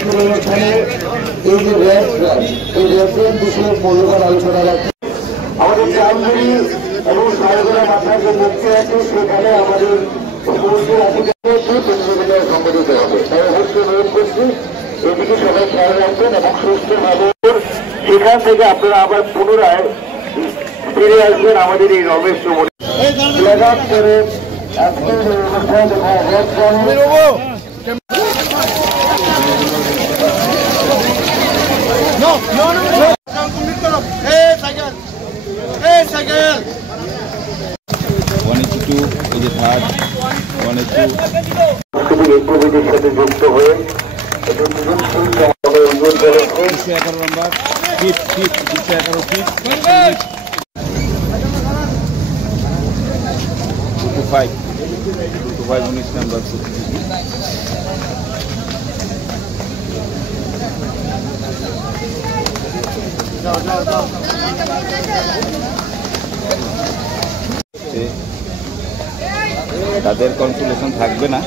আজকের অনুষ্ঠানে এই যে রেড ক্লাস, এই রেড ক্লাস বিষয়ে মূল্যবান আলোচনা রাখছে আমাদের গ্রামগুলি এবং সাহেবেরা মাথায় যে মুক্তি আছে সেখানে আমাদের সংগঠিত হবে। তাই অবশ্যই অনুরোধ করছি এদিকে সবাই খেয়াল রাখবেন এবং সুস্থভাবে সেখান থেকে আপনারা আবার পুনরায় ফিরে আসবেন আমাদের এই রমেশ চৌমনি করে আজকের প্রকৃতির সাথে যুক্ত হয়ে তাদের কনফিউশন থাকবে না।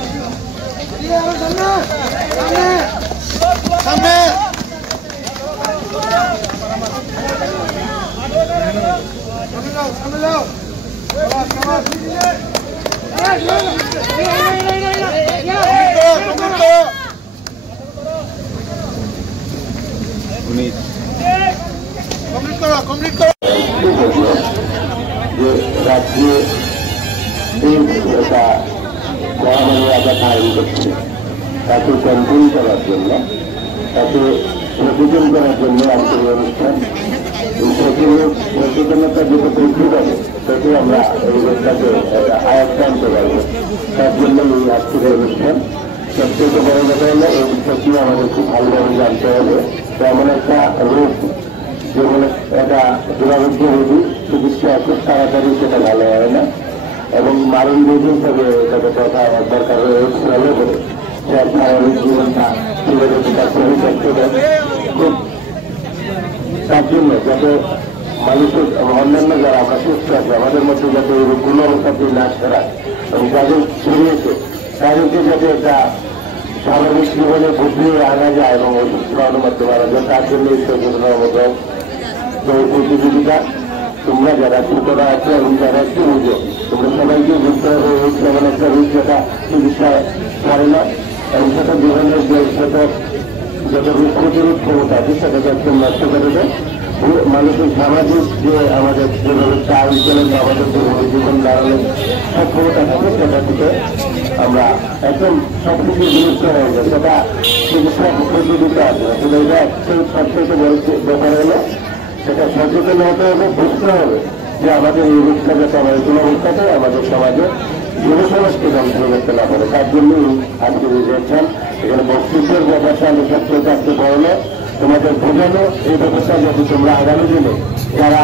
রাজ্যে তাকে কন্ট্রোল করার জন্য, তাকে সচেতন করার জন্য আজকের অনুষ্ঠান। সচেতনতা যেটা বৃদ্ধি পাবে তাতে আমরা এই রোগটাকে একটা আয়ত্ত আনতে পারবো। তার জন্য এই আজকের অনুষ্ঠান। সবচেয়ে বড় কথা হলো এই বিষয়টি আমাদের খুব ভালোভাবে জানতে হবে। এমন একটা রোগ যেমন একটা দুরারোগ্য রোগী, চিকিৎসা খুব তাড়াতাড়ি সেটা ভালো হয় না এবং মারণ রোগী হিসাবে তাকে দেখা দরকার হলে করে যার স্বাভাবিক জীবনটা তুলে রেখে তার পরিচর্যা খুব তার জন্য যাতে মানুষের অন্যান্য যারা আমরা সুস্থ আছে আমাদের মধ্যে যাতে এই রোগগুলো অবস্থাতে নাশ করা এবং যাদের ছড়িয়েছে তাদেরকে যাতে একটা স্বাভাবিক জীবনে বুদ্ধি আনা যায় এবং ওষুধ খাওয়ানোর মাধ্যমে আনা যায় তার জন্য এই সচেতনতা প্রতিযোগিতা। তোমরা যারা ছোটরা আছে এবং যারা একটু বুঝো তোমরা সবাইকে বুঝতে হবে যেমন একটা রোগ যেটা চিকিৎসা করে না এবং সেটা জীবনের যে সেটা যত রোগ প্রতিরোধ ক্ষমতা আছে সেটাকে একদম নষ্ট করে দেয়। মানুষের সামাজিক যে আমাদের যেভাবে চাল চলে আমাদের যেভাবে জীবন দাঁড়ানোর সব ক্ষমতা থাকে সেটা থেকে আমরা একদম সব কিছু জিনিস করা হয়ে যায়। সেটা চিকিৎসা প্রতিযোগিতা আছে সেটা এটা সবচেয়ে বড় ব্যাপার হলো সেটা সচেতন হতে হবে, বুঝতে হবে যে আমাদের এই রোগটা যাতে আমাদের কোনো অবস্থাতে আমাদের সমাজে যুব সমাজকে ধ্বংস করতে না পারে। তার জন্যই আজকে দেখছেন এখানে বক্তৃতার ব্যবস্থা আমি সবচেয়ে চাকরি করলো তোমাদের বোঝানো এই ব্যবস্থা যাতে তোমরা আগামী দিনে যারা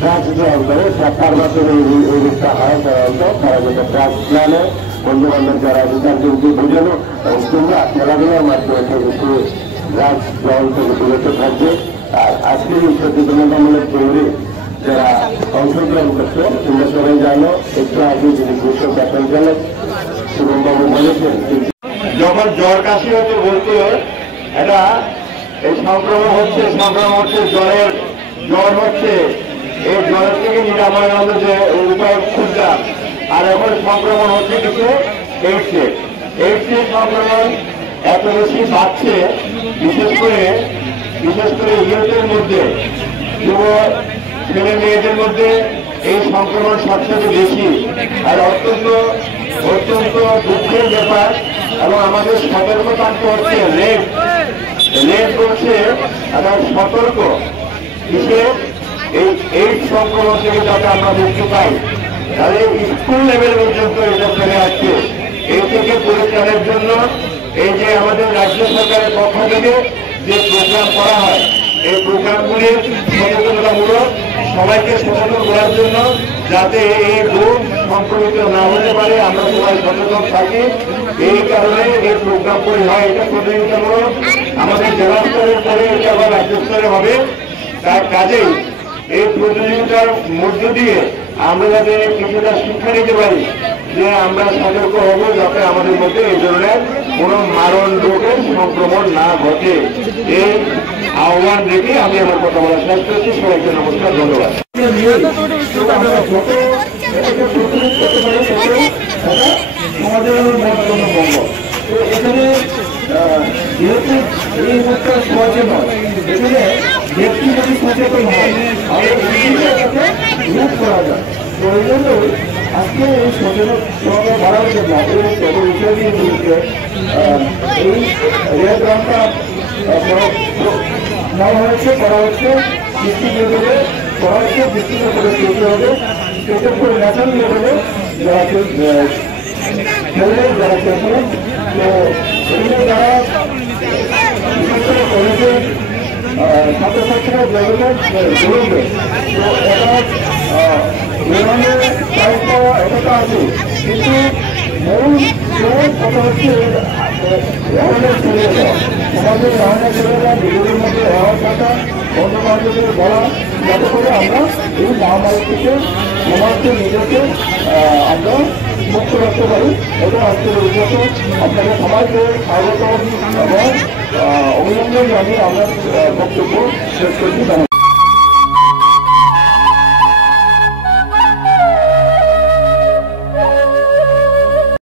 ড্রাগস গ্রহণ করে তার মাধ্যমে এই রোগটা হয় সাধারণত তারা যাতে ড্রাগস প্ল্যানে বন্ধু বান্ধব যারা আছে তাদেরকে বোঝানো এবং তোমরা খেলাধুলার মাধ্যমে একটু ড্রাগস গ্রহণ থেকে বিরত থাকবে। আর আজকের এই সচেতনতামূলক দৌড়ে যারা অংশগ্রহণ করছে তোমরা সবাই জানো একটু আগে যিনি ঘোষক ব্যাপার গেলেন শুভমবাবু বলেছেন যখন জ্বর কাশি হচ্ছে বলতে এটা এই সংক্রমণ হচ্ছে জ্বর হচ্ছে এই জ্বরের থেকে নিরাময় হলো যে উপায় খুঁজলাম। আর এখন সংক্রমণ হচ্ছে কিছু এইডসের সংক্রমণ এত বেশি বাড়ছে বিশেষ করে ইউথের মধ্যে যুব ছেলে মেয়েদের মধ্যে এই সংক্রমণ সবচেয়ে বেশি। আর অত্যন্ত দুঃখের ব্যাপার এবং আমাদের সতর্ক থাকতে হচ্ছে রেড করছে এবং সতর্ক কিসের এই সংক্রমণ থেকে যাতে আমরা মুক্তি পাই। তাহলে স্কুল লেভেল পর্যন্ত এটা চলে আসছে। এই থেকে পরিত্রাণের জন্য এই যে আমাদের রাজ্য সরকারের পক্ষ থেকে যে প্রোগ্রাম করা হয় এই প্রোগ্রামগুলির সচেতনতামূলক সবাইকে সচেতন করার জন্য যাতে এই রোগ সংক্রমিত না হতে পারে আমরা সবাই সচেতন থাকি। এই কারণে এই প্রোগ্রামগুলি হয়। এটা প্রতিযোগিতামূলক আমাদের জেলা স্তরের পরে এটা আবার রাজ্য স্তরে হবে। তার কাজেই এই প্রতিযোগিতার মধ্য দিয়ে আমরা যাতে কিছুটা শিক্ষা নিতে পারি যে আমরা সতর্ক হব যাতে আমাদের মধ্যে এই ধরনের কোনো মারণ রোগের সংক্রমণ না ঘটে, এই আহ্বান রেখে আমি আমার কথা বলা শেষ করছি। সবাইকে নমস্কার, ধন্যবাদ। সমাজের মঙ্গল তো এখানে যেহেতু এই মুহূর্তে সচেতন, এখানে ব্যক্তি যদি সচেতন হয় আর রোধ করা যায়। তো এই জন্যই আজকে এই সচেতনতা বাড়ানোর জন্য যত বিষয় নিয়ে বলছে এই রেল গ্রামটা নেওয়া হয়েছে, করা হচ্ছে, ডিস্ট্রিক্ট লেভেলে করা হচ্ছে, ডিস্ট্রিক্ট লেভেলে চলতে হবে, স্টেটের পরে ন্যাশনাল লেভেলে যারা খেলবে, যারা খেলবে। তো এগুলো যারা বিশেষ করে কলেজে ছাত্রছাত্রীরা যেগুলো দৌড়বে, তো এটা বিমানে প্রাইজ পাওয়া এতটা আছে, কিন্তু মূল কথা হচ্ছে অ্যাওয়ারনেস ছড়িয়ে দেওয়া, সমাজের অ্যাওয়ারনেস ছড়িয়ে দেওয়া, নিজেদের মধ্যে অ্যাওয়ার থাকা, অন্য মানুষদের বলা, যাতে করে আমরা এই মহামারী থেকে সমাজকে নিজেকে আমরা মুক্ত রাখতে পারি। এটা আজকের উদ্দেশ্য। আপনাদের সবাইকে স্বাগত এবং অভিনন্দন জানিয়ে আমরা বক্তব্য শেষ করছি।